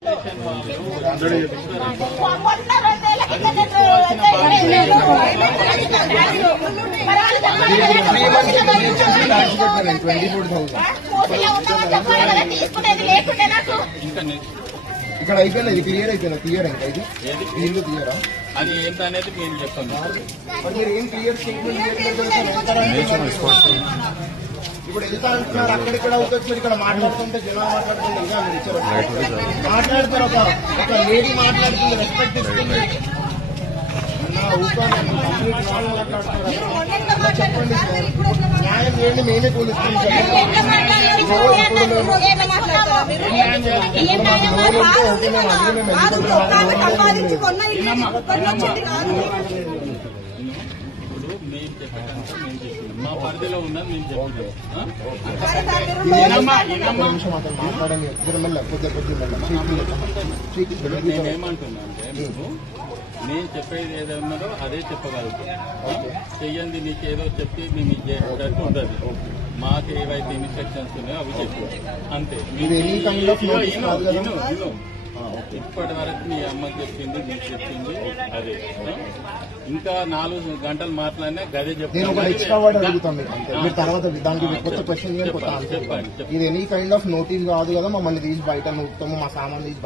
ఇక్కడ అయిపోయింది, ఇది క్లియర్ అయిపోయింది. క్లియర్ ఇంకా ఇది ఇల్లు క్లియరా అది ఏంటి అనేది మేము చెప్తాను. మీరు ఏం క్లియర్ స్టేట్మెంట్ ఇప్పుడు వెళ్తారంటున్నారు, అక్కడిక్కడ అవుతుంది. ఇక్కడ మాట్లాడుతుంటే జనాలు మాట్లాడుతుంటే ఇలా మీరు ఇచ్చారు మాట్లాడతారు. ఒక లేడీ మాట్లాడుతుంది, రెస్పెక్ట్ ఇస్తుంది. చెప్పండి, న్యాయం చేయండి, మేమే పోలీసులు మా పరిధిలో ఉందని మేము చెప్తున్నాం. నేనేమంటున్నా అంటే నేను చెప్పేది ఏదన్నారో అదే చెప్పగలుగుతాం. చెయ్యండి నీకేదో చెప్పి మేము ఇచ్చేటట్టు ఉంటుంది. మాకు ఏవైతే ఇన్స్ట్రక్షన్స్ ఉన్నాయో అవి చెప్పి అంతే. ఇప్పటి వరకు మీ అమ్మకి చెప్పింది, మీకు చెప్పింది అదే. ఇంకా 4 గంటలు మాట్లాడినా గదే చెప్పండి. తర్వాత దానికి కొత్త క్వశ్చన్ చెప్పండి. ఇది ఎనీ కైండ్ ఆఫ్ నోటీస్ కాదు కదా, మమ్మల్ని తీసి బయట నూపుతాము, మా సామాన్ తీసి